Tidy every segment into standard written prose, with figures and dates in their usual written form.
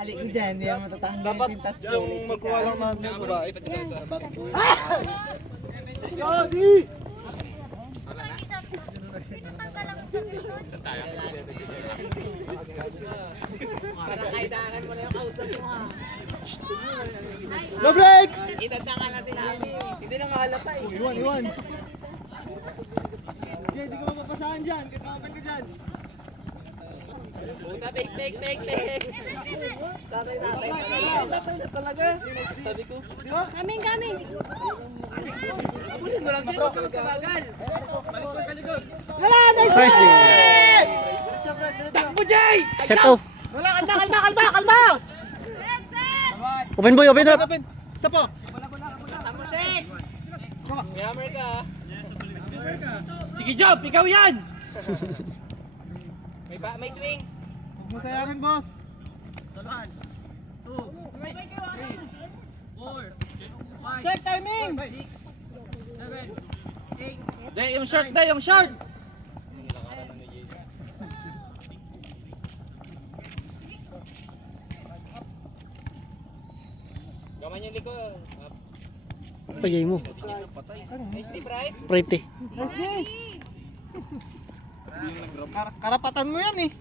Ali ko dyan, hindi ako matatanggal Dapat yung pintas ko. yung magkuha lang natin yung babae. Para kailangan mo na yung kausap mo ha. No break! Itatanga na sila. Hindi na mahalata eh. Iwan. Okay, di ko mapapasahan dyan. Katawagan ka dyan. Puta, bake. Tatay na talaga. Sabi ko. Kaming. Abunin mo lang siya, huwag ka magkabagal. Wala na siya! First day. Takbo, Jay! Set off. Wala, kalma! Open boy, open up. Isa po. Samo, Shek! May hammer ka ha? Sige, Job! Ikaw yan! May swing! Huwag mo sayangan, boss. 1, 2, 3, 4, 5, Shek, timing! 6, 7, 8. Day, yung short! Gaman yung likod. Pagay mo. Nice deep right? Pretty. Karapatan mo yan eh.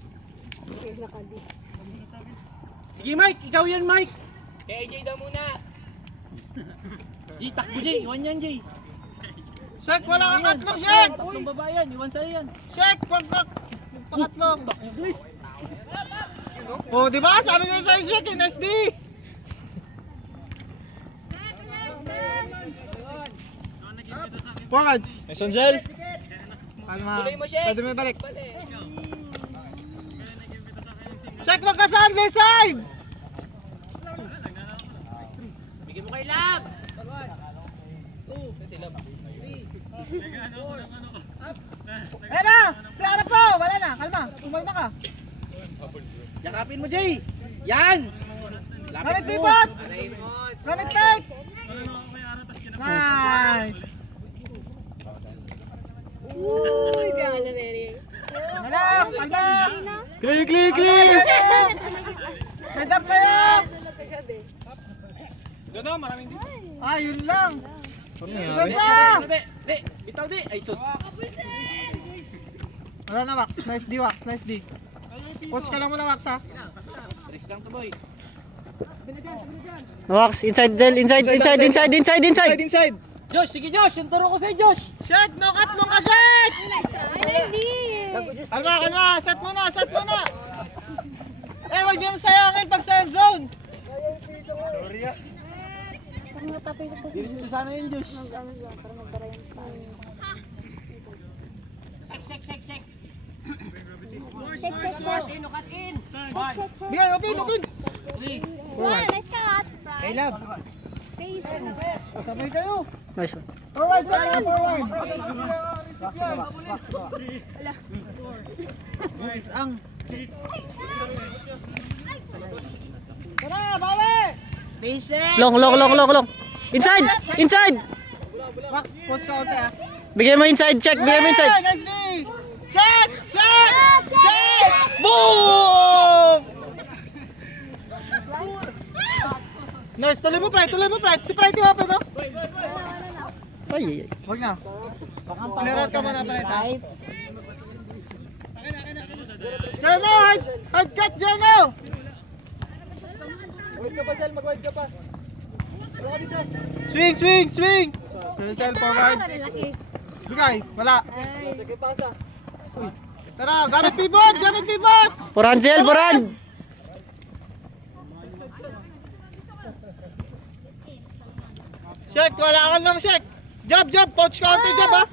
Sige, Mike! Ikaw yan, Mike! Kaya AJ daw muna! G, takbo J! Iwan yan, J! Shek, wala kang katlong, Shek! Tatlong babae yan, iwan sa'yo yan! Shek, wag ka. Pangatlong. Oh, di ba? Sabi ko sa'yo, Shek, yung SD. Forward. Nice one, Zel. Kalma. Tuloy mo, Shek! Pwede mo balik. Shek, wag ka sa under side. Bigyan mo kay Lab! Ayan na! Sira na po! Wala na! Kalma! Umalma ka! Yakapin mo, Jay! Yan! Gamit pivot! Gamit tight! Nice! Uy, kaya na Mary. Ano lang! Kalma! Clear! Head up kayo! Gano'n, maraming dito. Ah, yun lang! Ano Good lang! Di! Bitaw di! Ay, sus! Wala na wax. Nice D. Coach ka lang muna wax ha. Risk lang to, boy. Wax, inside Del, inside. Inside! Josh! Sige, Josh! Yung turo ko sa'yo, Josh! Shek! No katlong ka, Shek! Ay, hindi. Kalma! Set muna! Eh, wag yan sayangin pag sa end zone! Parang natapay ko. Dito sana yun, Josh. Parang magbara yung Bigyan, open! Nice cut. Hey, Lab! Face. Sabay kayo! Nice one. Forward! Nice ang! Tara, bawi! Station! Long. Inside! Wax, coach ka unti ha. Bigyan mo inside, check. Bigyan mo inside. Nice D! Shot! Boom! Nice, tuloy mo, Pride. Si Pride yung open, no? Ay. Huwag na. Pinarot ka muna, Pride. Jano! Hard cut, Jano! Wait ka pa, Sel. Mag-wide ka pa. Swing! Sel, forward. Laki. Bigay, wala. Ay. Tara, gamit pivot! Poran, Del, poran. Shek, wala ka lang, Shek. Job, pouch counter job, ha?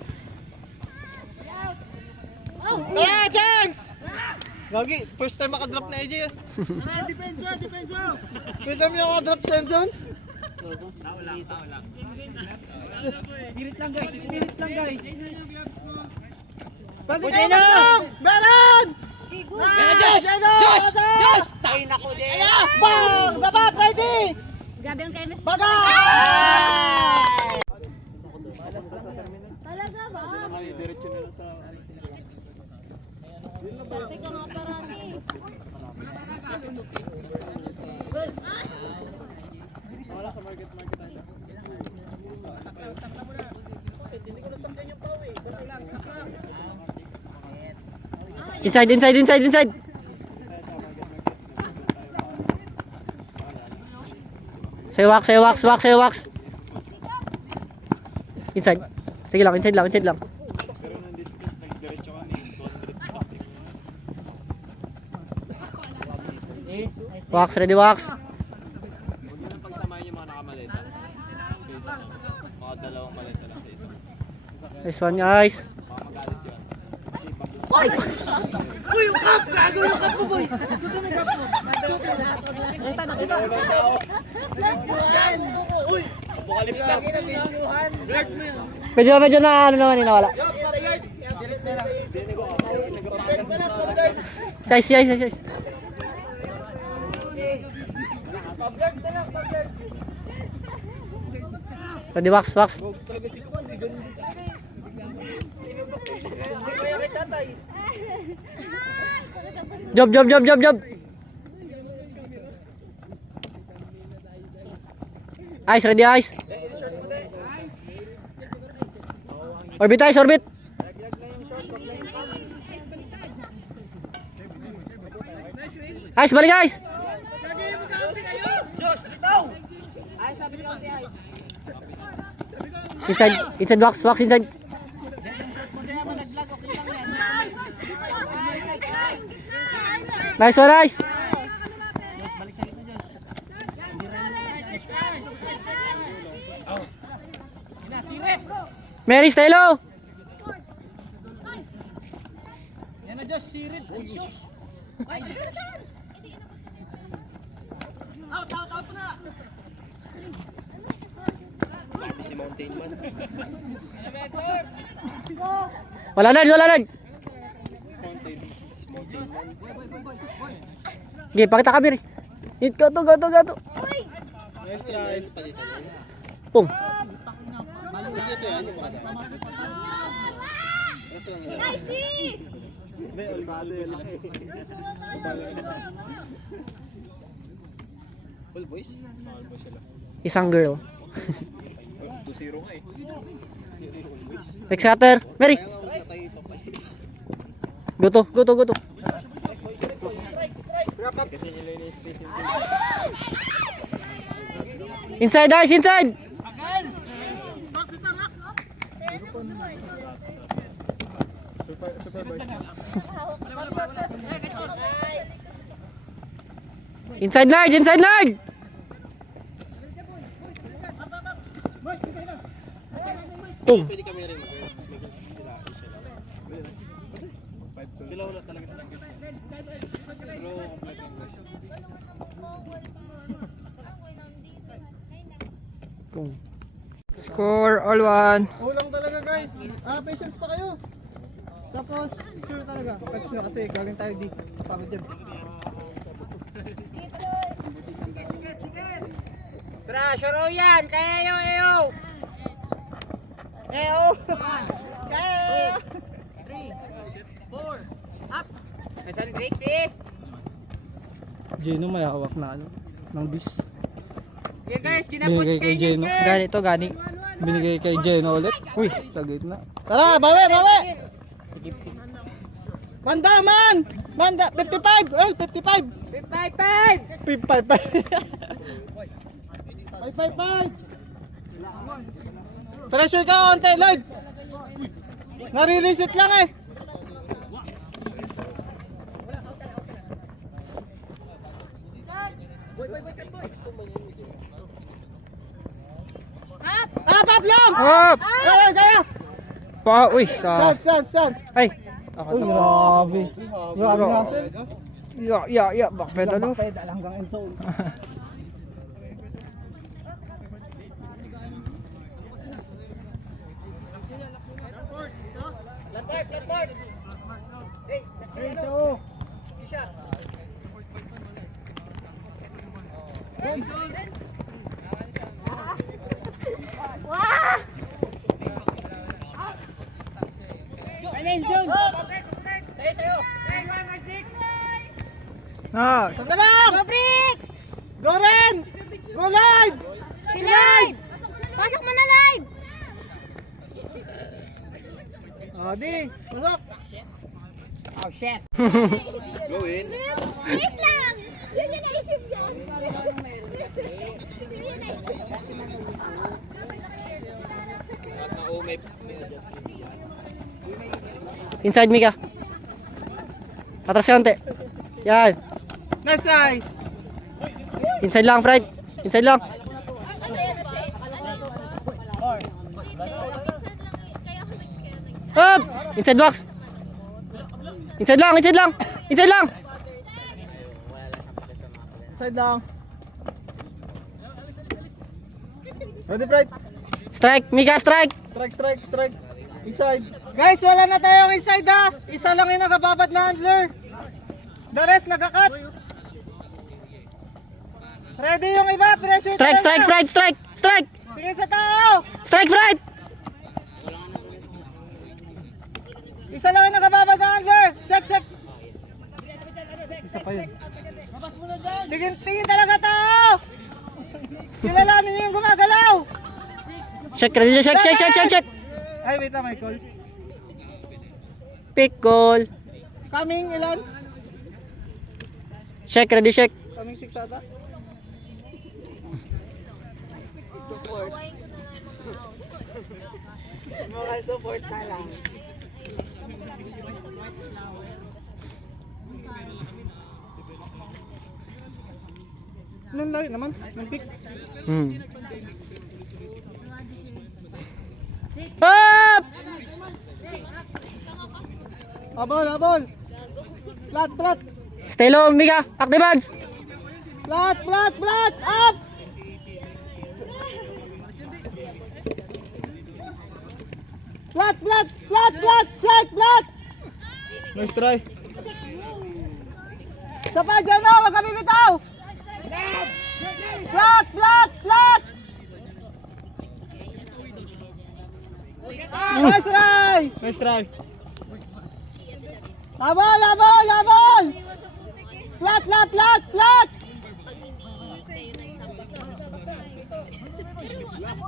Tara, chance! Gagi, first time makadrop na AJ, ha? Depensa! First time yung makadrop sa end zone? Spirit lang, guys. Pwede kayo mag-drop! Meron! Josh! Tayo na ko, Jay! Bang! Saba, pwede! Grabe ang chemistry. Bagay! Talaga ba? Dati ka nga parati. Inside, inside, inside, inside. Say wax, say wax, wax, say wax. Inside. Sige lang, inside lang, inside lang. Wax, ready wax. Pagsamahin yung mga nakamaleta. Mga dalawang maleta lang sa isang. Nice one, guys. Magalit yun. Uy, yung cup! Gago yung cup mo, boy! Suto mo yung cup mo! Uy! Apokalipta! Blurt mo yun! Medyo na ano naman nawala. Size, size, size, size. Ready wax, wax. Job, job, job, job, job. Ice, ready ice. Orbit ice, orbit. Ice, balik ice. Inside, inside wax, wax inside. Nice one, nice. Mary, stay low. Yan na, Josh, sirit! Out, out, out na! Si Mountain Man. Wala na, wala na. Sige, pakita kami rin. Hit, gato, gato, gato. Nice try. Pum. Ito yan, yung mga Nice, D! may olbado yun. All boys? All boys sila. Isang girl. 2-0 nga eh. Next cutter. Mary. Goto, goto, goto. Kasi nila yung space yung Inside, guys, inside. Inside large, inside large. Boom. pwede kami rin. Sila wala talaga sila. Pero complete ang guys. Boom. Score all one. Ulang talaga guys. Patience pa kayo. Tapos, sure talaga. Catch nyo kasi galing tayo di. Pagod dyan. Tara, shoro yan! Kaya yung EO! EO! Kaya! 3, 4, up! Nasaan Gracie? Gino may hawak na ano ng bis. Okay guys, kinapot Binigay kay Gino. Gani to, gani. Binigay kay Gino ulit. Uy, sa gitna. Tara, bawi, bawi! Manda, man! Manda, 55! Well, 55! 5-5! 555! Pressure ka, onte, Lloyd! Nare-reset lang eh! Up lang! Up! Gaya, gaya! Pa, uy, sa... Stance! Ay! Uy, grabe! Grabe nga, sir! Ya, back pedal off. Pedal hanggang end zone. Wow! Nice. Go Bricks! Go Ren! Go Lloyd! Si Lloyd! Pasok mo na, Lloyd! Di! Pasok! Wait lang! Yun yung naisip niya. Yun yung naisip Inside, Mika. Atras ka konti. Yan. Nice try! Inside lang, Fred. Inside lang. Up! Inside box. Inside lang, inside lang. Inside lang. Side lang. Ready, Pride? Strike, Mika, strike. Strike. Inside. Guys, wala na tayong inside ha. Isa lang yung nagababad na handler. The rest nagakat. Ready yung iba, pressure. Strike, strike, Fred, strike. Strike. Sige sa tao. Strike, Fred. Isa lang yung nagababad na handler. Check. Isa pa yun. Tingin talaga tao. Kilalanin niyo yung gumagalaw. Check, ready, check. Ay, wait lang, Michael. Pick goal. Coming, ilan? Check, ready, check. Coming 6 ata. Support na lang. Ilan layo naman? Ng pick? Up! Abol! Flat! Stay low, Mika. Active hands. Flat! Up! Flat! Check! Flat! Nice try. Sa pa dyan o! Huwag kami bitaw! Flat! Nice try! Labol! Flat!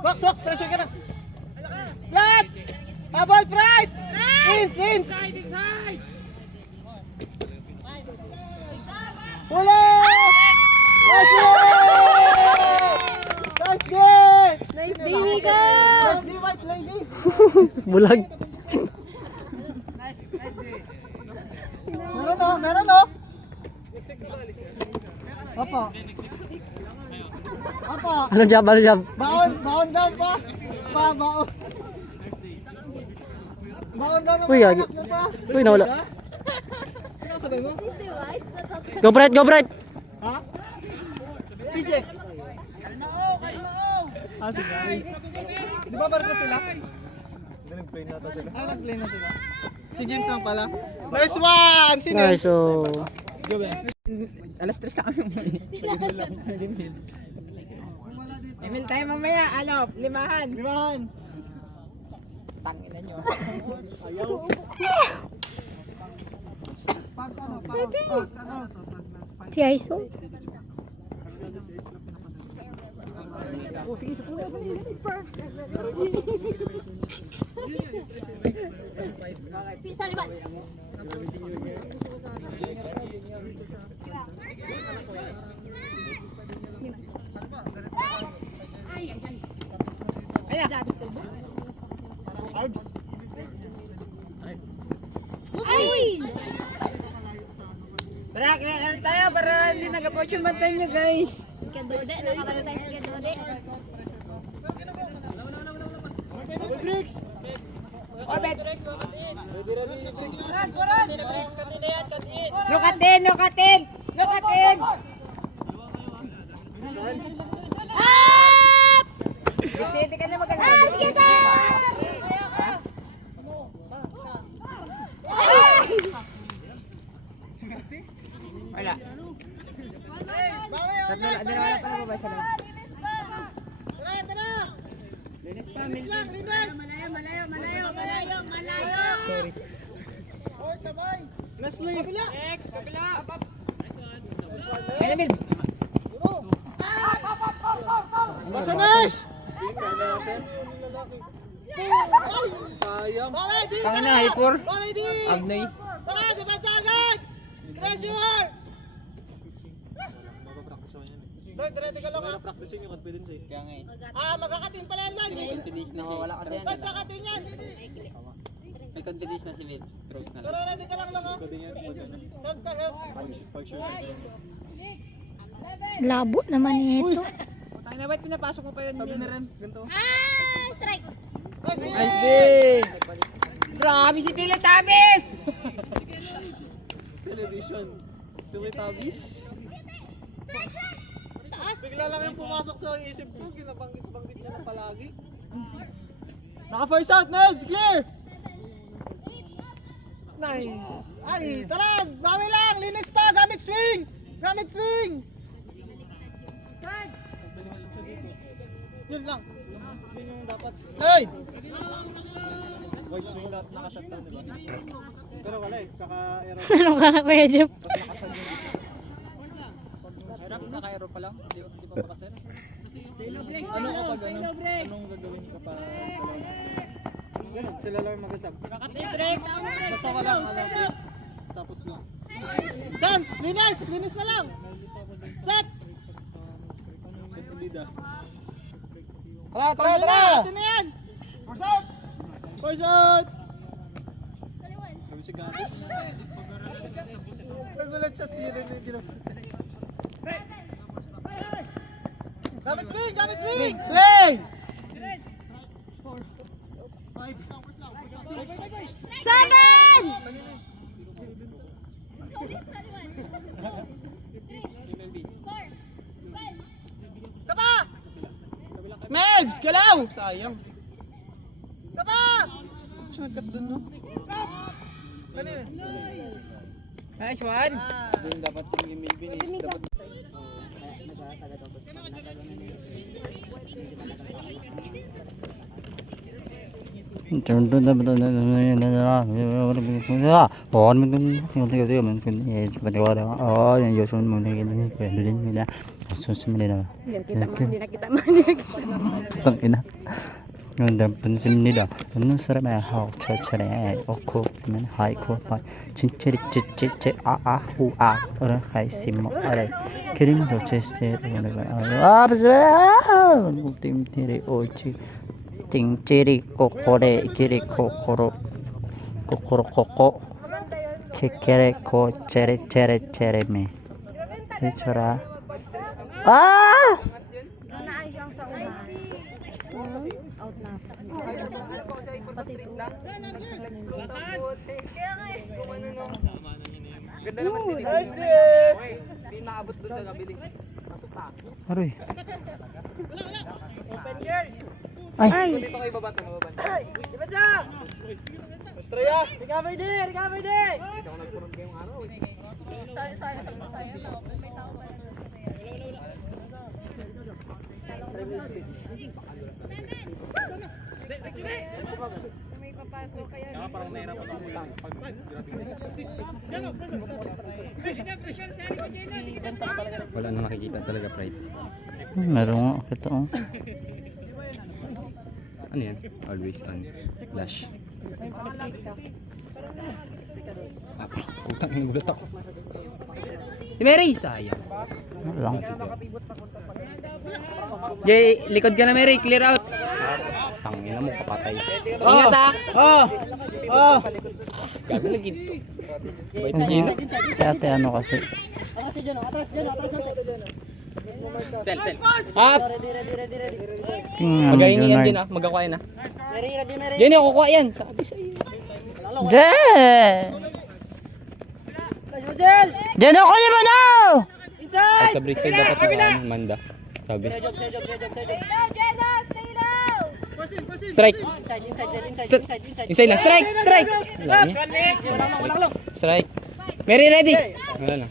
Box, pressure ka na. Flat! Labol, Pride! Ins! Inside! Huli! Nice game! Nice day, Mika! Nice day, white lady! Bulag. Meron o! Opo. Anong job? Baon down pa! Baon. Baon down Uy, anak agi. mo pa. Uy, nawala. Ano sabi mo? Go, Brett. Ha? Fisik. Sige. Di ba barko sila? Nag-play na sila. Nag-play na sila. Si James lang pala. Nice one! Sino? Nice, so... Alas 3 na kami umuwi. Emil tayo mamaya, limahan. Tangina nyo. Ayaw. Si Aiso? Si Saliban. Ay! Tara, kaya tayo para hindi nag-approach yung bantay nyo, guys. Kedode, nakabalo tayo sa Kedode. Look at in! Up! Hindi ka na maganda. Sige tayo! Ay! Wala. Wala pa na ba siya lang? Sorry. Leslie. Kabila. Enemy. Basa na! Sayang. Tangina, Hyper. Agnoy. Tara, depensa agad! Pressure! Lloyd, ready ka lang ha? Practicing yung confidence eh. Kaya nga eh. Magkakatin pala yan, Lloyd. May confidence na si Lloyd, kakatin yan. May confidence na si Vince. Throws na Pero ready ka lang ha? Help ka, help. Labo naman ito. Tayo na ba't pinapasok mo pa yun? Sabi na rin. Ganito. Ah, strike. Nice day! Grabe si Teletubbies! Television. Tumitabis. Taas. Bigla lang yung pumasok sa isip ko, ginabanggit-banggit niya na palagi. Naka first out, Nebs! Clear! Nice! Ay, tara! Bawi lang! Linis pa! Gamit swing! Gamit swing! Yun lang. Yun yung dapat. Lloyd! White swing lahat nakashot down, diba? Pero wala eh, kaka-error. Ano ka na Kuya Jeff? Hirap na kairo pa lang. Di pa makasera. Ano kapag ano? Anong gagawin kapag Ganun, sila lang yung mag-asag. Basta walang break. Tapos lang. Chance! Linis! Linis na lang! Set! set lead ah? Tara, tara, tara! Atin na yan! Force out! Force out! Sabi si Gatis. Nagulat siya sirin yung ginawa. Gamit swing! Gamit swing! Swing! Seven! Saba! Mebs! Galaw! Sayang. Saba! Siya nagkat dun, no? Kanina. Nice one! Doon dapat yung email binis. Dapat Tangina. Ngandang pansimnida. Ano sarap ay hawak chachare. Oko simen hai ko pa. Chinchiri chichichi a hu a. Ora hai simo are. Kirim do cheste. Ah bzwa. Ultim tiri ochi. Chinchiri kokore kiri kokoro. Kokoro koko. Kekere ko chere chere chere me. Sechora. Ah! Out na. Pati ito. Ganda naman din. nice day! Hindi naabot doon sa gabili. Aroy. Open girls! Ay. Dito kayo babato, mababa. Diba dyan? Estrella! Recover day! Recover day! Kasi ako nagpunod kayong araw. Kaya parang nahirapan ako lang. Wala nang nakikita talaga, Pride. Meron nga kita oh. Ano yan? Always on. Flash. Utang na nagulat ako. Si Mary! Sayang. Lang. Jay, likod ka na Mary. Clear out. Tangina mo, kapatay. Ingat ha! Gago lagi ito. Bait na yun. Si ate ano kasi. Sel. Up! King Magayin yan din Junard. ah. Magakuha yan ah. Ready, ready, ready! Yan yung kukuha yan. Sabi sa'yo. Jen! Jel! Jen ako naman na! Ay, sa bridge side dapat na Manda. Sabi. Strike. Inside lang. Strike! Strike! Wala niya. Strike. Mary ready. Wala na.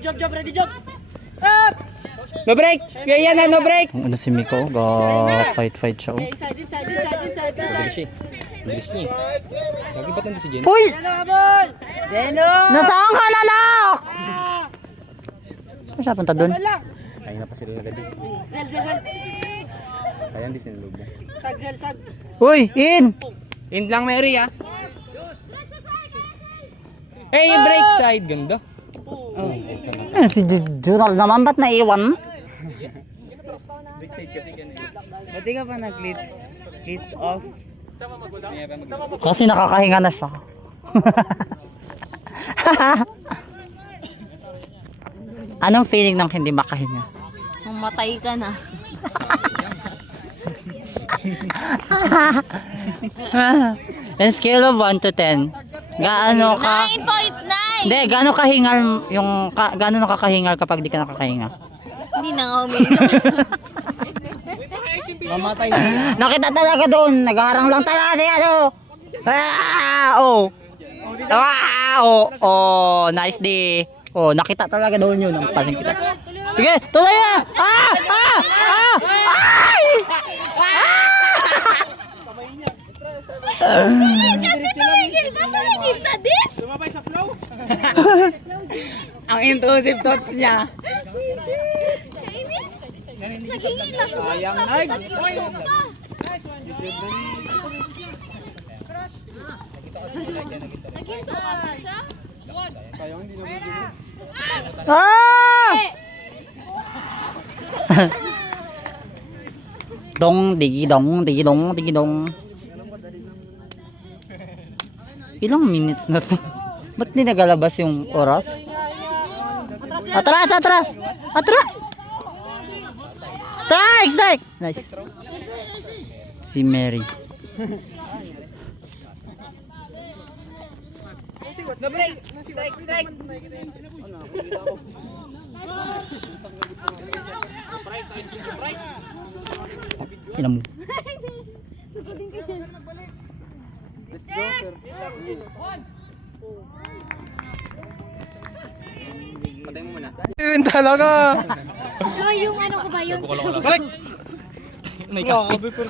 Job, ready, job! Up! No break! Yan na, no break! Ang ano si Miko, fight siya oh. Inside! Bilis siya. Bilis niya. Lagi ba't nandun si Jen? Hoy! Jeno, habol! Jeno! Nasaan ka na nak? Ano siya punta dun? Kaya na pa sila na gabi. Zel! Kaya hindi sinulog mo. Sag! Uy, in! End lang Mary ah. Eh, brake side. Ganda. Si Junal naman, ba't naiwan? Ba't di ka pa nag-leads off? Kasi nakakahinga na siya. Anong feeling ng hindi makahinga? Mamatay ka na. In scale of 1 to 10, gaano ka... 9.9! Hindi, gaano kahingal yung... gaano nakakahingal kapag di ka nakakahinga? Hindi na nga umiinom. Mamatay na. Nakita talaga doon, nagharang lang talaga niya, ano? Oh! Oh, nice di. Oh, nakita talaga doon yun, ang pasing kita. Sige, tuloy na! Ay! Kasi tumigil ba? Tumigil sa dis? Ang intrusive thoughts niya. Kainis? Nagingila ko. Sayang na. Naghinto kasi siya? Ah! Dong, digi dong, digi dong, digi dong. Ilang minutes na to? Ba't di nagalabas yung oras? Atras, atras! Atras! Strike, strike! Nice. Si Mary. Ilan mo? Yun talaga. So yung ano ko ba yun? Balik! May kas.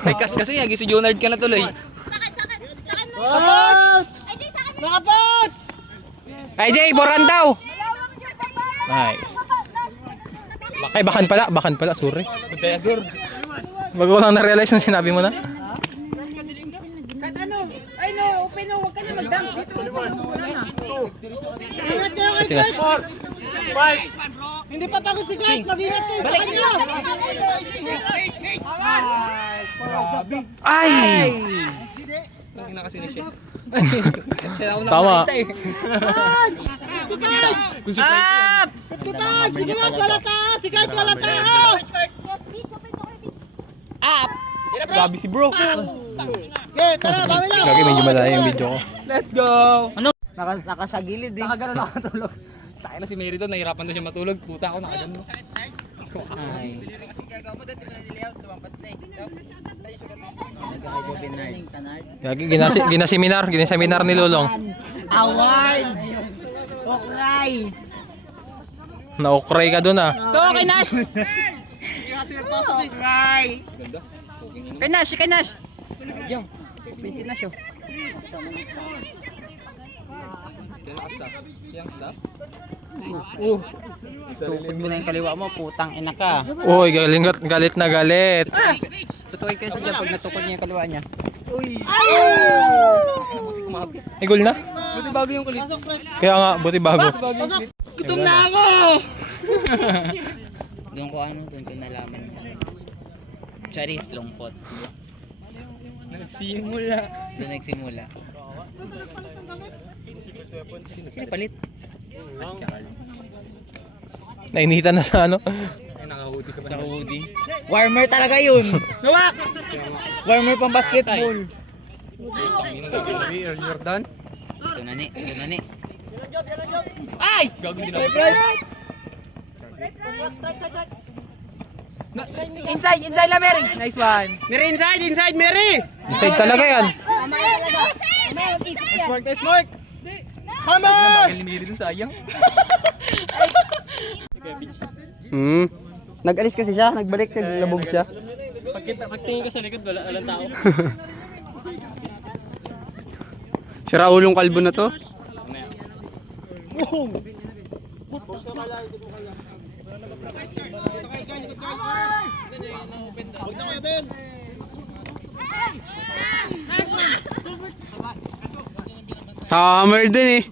May kas kasi. Agi si Jonard ka na tuloy. Sakan mo. Kapats! Ay, Jay, sakan mo. Nakapats! Ay, Jay, boran daw. Nice. Ay, bakan pala, sorry. Bago ko lang na-realize na sinabi mo na. Kahit ano? Ay no, open no, huwag ka na mag-dunk dito. Ingat kayo kay Tingas. Clyde. 5. Hindi pa pagod si Clyde, mag-ingat kayo sa kanya. Ay! Ang na kasi na siya. Tama. Kung si Frankie. 55! Sige nga, wala tao! Si Clyde, wala tao! Sabi si bro. Okay, tara, bawi lang! Gagi, medyo malayo yung video ko. Let's go! Nakasagilid eh. Nakagano nakatulog. Sa'kin na si Mary doon, nahirapan daw siya matulog. Puta ako nakagano. Gagi, ginaseminar ni Lolong. Award! Okay! Na-okray ka doon ah. Ito, kay Nash! Hindi kasi nagpasok eh. Okay! Kay Nash, kay Nash! Yung. Busy na siya. Tukod mo na yung kaliwa mo, putang ina ka. Uy, galit na galit. Tutukoy kayo sa dyan pag natukod niya yung kaliwa niya. Ay, goal na? Buti bago yung kulit. Kaya nga, buti bago. Gutom na ako! Doon ko nalaman. Charis, lungkot. Nagsimula. Doon nagsimula. Sino palit? Nainitan na sa ano? Naka-hoodie. Warmer talaga yun! Nawak! Warmer pang basketball. Jordan? Ito na ni. Ay! Gagawin din ako. Inside la Mary! Nice one! Mary, inside Mary! Inside talaga yan. Nice mark! Hammer! Ni Mary dun sayang. Nag-alis kasi siya, nagbalik, naglabog siya. Pagtingin ka sa likod, walang tao. Si Raulong kalbo na to. Hammer din eh.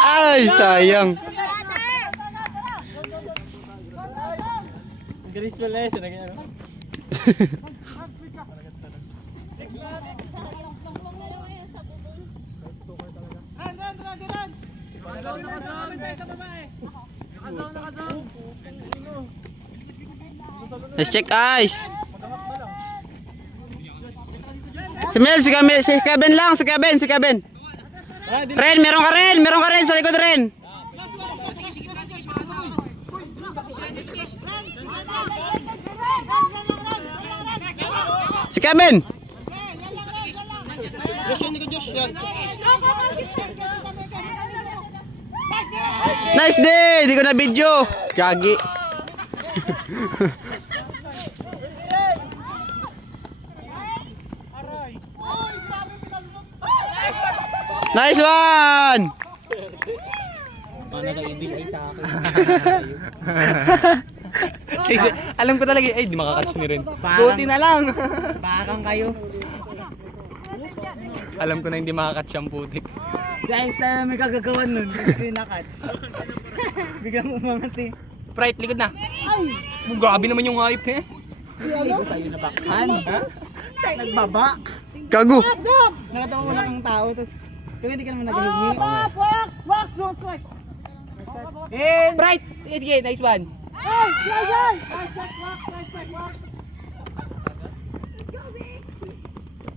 Ay, sayang. Galis pala eh. Sinagyan ano? Let's check eyes. Si Mel, si Kevin lang, si Kevin. Ren, meron ka rin sa likod rin. Si Kevin. Nice day, di ko na video. Gagi. Nice one. Alam ko talaga, ay, di makakatch ni Ren. Buti na lang. Bakang kayo. Alam ko na hindi makakatch ang putik. Si Einstein na may kagagawan nun. Hindi na-catch. Biglang umangat eh. Sprite, likod na. Ay! Grabe naman yung hype eh. Hindi ko sa'yo nabakhan. Ha? Nagbaba. Gago. Nakatawa mo lang ang tao, tapos kaya hindi ka naman nag-humi. Sprite! Sige, nice one.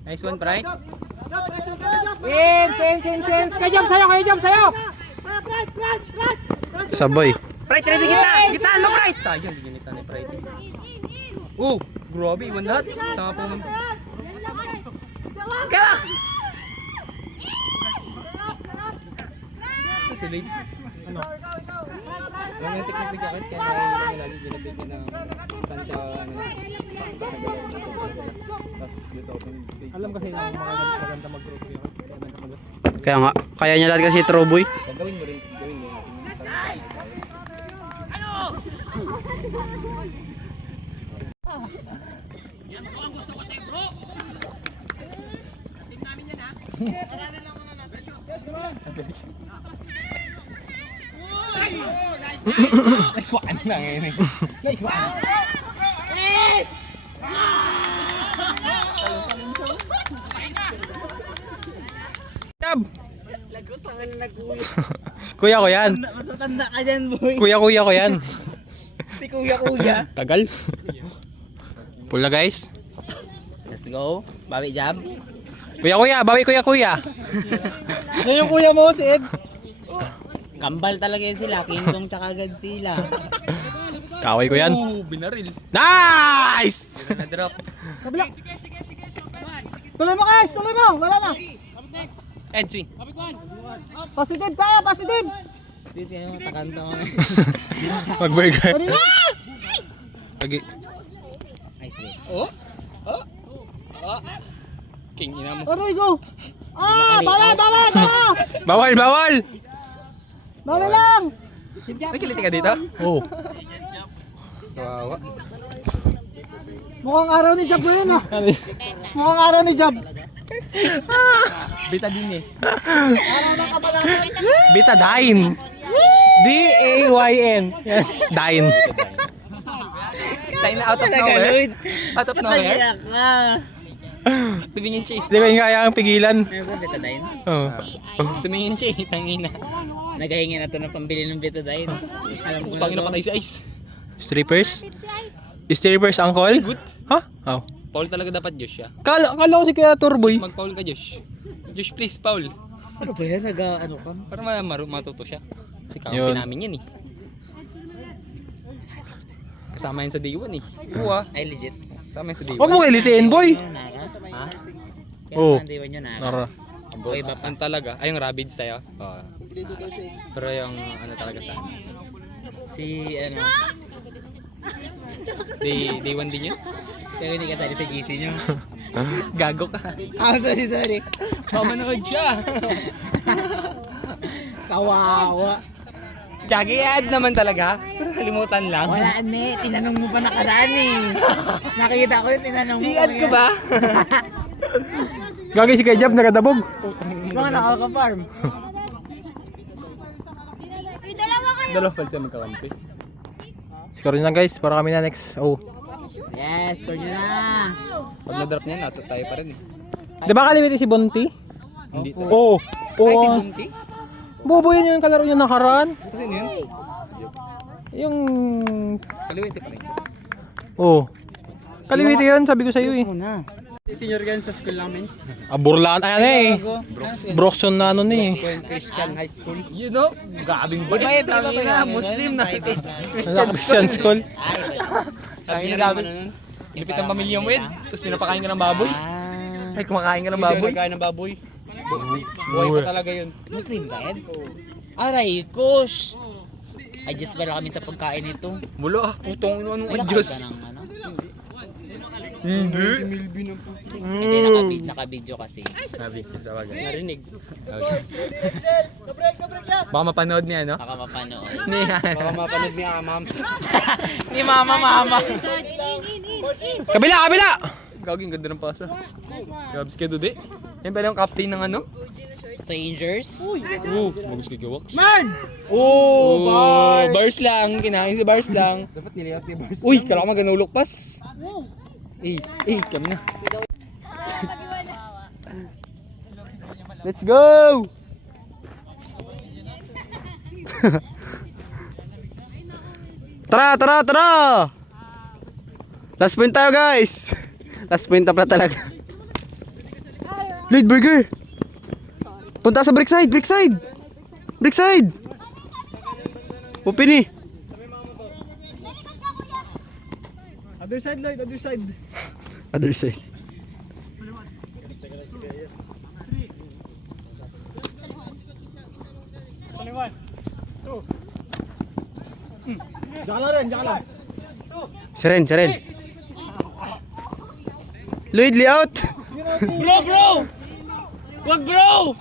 Nice one, Sprite. Sense. Kaya jump sa'yo. Sabay. Sprite, ready kita! Gitaan mo, Sprite! Sayang, hindi ginita ni Sprite. Oh, grabe, iwan lahat. Sama po naman. Kawak! Si Lane. Ano? Yung technique ni Kakit, kaya nahihirap mo lagi ginabigyan ng Sancha, tapos dito sa open stage. Alam kasi na maganda mag-trophy. Kaya nga, kaya niya lahat kasi throw boy. Gawin mo rin, gawin mo. Nice one na ngayon eh. Nice one. Tab! Kuya ko yan. Masatanda ka dyan, boy. Kuya ko yan. Si kuya. Tagal. Pull na guys. Let's go. Bawi jab. Kuya, bawi kuya. Yan yung kuya mo, si Ed. Kambal talaga yun sila. Kingdom tsaka Godzilla. Kaway ko yan. Oh, binaril. Nice! Na-drop. Tuloy mo guys, tuloy mo. Wala na. Ed, swing. Positive tayo, positive. Dito yung takanta mo. Mag-burger. Lagi. Nice day. Oh? King ina mo. Aroy, go. Bawal. Bawal! Bawal lang. May kiliti ka dito? Oo. Kawawa. Mukhang araw ni Jab ngayon ah. Mukhang araw ni Jab. Betadine eh. Betadine. D-A-Y-N. Dine. Tayo na out of nowhere. Out of nowhere. Naiyak ka. Tumingin siya. Di ba yung kaya ang pigilan? May ba betadine? Oo. Tumingin siya. Tangina. Naghahingi na to ng pambili ng betadine. Alam ko Putangin na patay si Ice. Strippers? Strippers, uncle? Good. Ha? Oh. Paul talaga dapat Josh siya. Kala ko si Kuya Turboy. Mag-Paul ka Josh. Josh please, Paul. Ano ba yan? Nag-ano ka? Para matuto siya. Kasi kampi Yun. namin yan eh. Kasama yan sa day 1 eh. Oo ah. Ay legit. Kasama yan sa day 1. Huwag mo kilitiin boy. Ha? Oo. Kaya nyo na. Nara. Boy, ba pa? Ang talaga. Ay yung Rabbids tayo. Oo. Pero yung ano talaga sa amin. Si ano? Day 1 din yun? Kaya hindi ka sali sa GC nyo. Gago ka. Sorry. Mamanood siya. Kawawa. Gagi ad naman talaga. Pero kalimutan lang. Wala ne, tinanong mo pa nakaraan eh. Nakikita ko yung tinanong mo. Di-ad ka ba? Gagi si Kuya Jab, nagadabog. Mga nakaka-farm. Yung dalawa kayo. Dalawa pala siya magkakampi. Score nyo na guys, para kami na next. Oh. Yes, score nyo na. Pag na-drop niya, nato tayo pa rin eh. Di ba kaliwiti si Bonti? Hindi. Oo. Ay, si Oo. Bunti? Bobo yun yung kalaro niya nakaraan. Ito sino yun? Yung... Kaliwete pa rin. Oh. Kaliwiti yun, sabi ko sa iyo eh. Senior yan sa school namin. Burlaan, ayan eh. Broxon na ano eh. Christian High School. You know, grabing bait. Iba pa Muslim na. Christian school. Sabi niya namin, lipit ang pamilya mo yun. Tapos pinapakain ka ng baboy. Ay, kumakain ka ng baboy. Hindi ng baboy. Buhay pa talaga yun. Muslim ba yan? Aray, kush. Ay, just pala kami sa pagkain nito. Mula, putong anong Wala Diyos. ka ng ano? Hindi. Hindi, naka-video kasi. Sabi, tawagan. Narinig. Baka mapanood niya, no? Baka mapanood. Baka mapanood ni Amams. Ni mama. Kabila, kabila! Gagawin ganda ng pasa. Gabs ka Dude. Yan pala yung captain ng ano? Strangers. Bagus kay Gawax. Oh, Bars lang. Kinain si Bars lang. Dapat nilihat ni Bars. Uy, kala ko maganulok pas. Kami na. Let's go! Tara! Last point tayo guys! Last point up na talaga. Lloyd Burger! Punta sa Brickside! Open eh! Other side, Lloyd, other side. Other side. Seren. Lloyd, layout! Bro! Wag bro!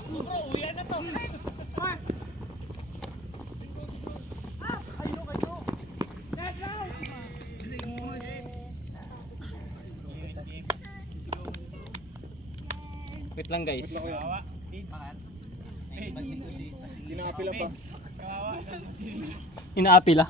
Wait lang guys. Inaapila.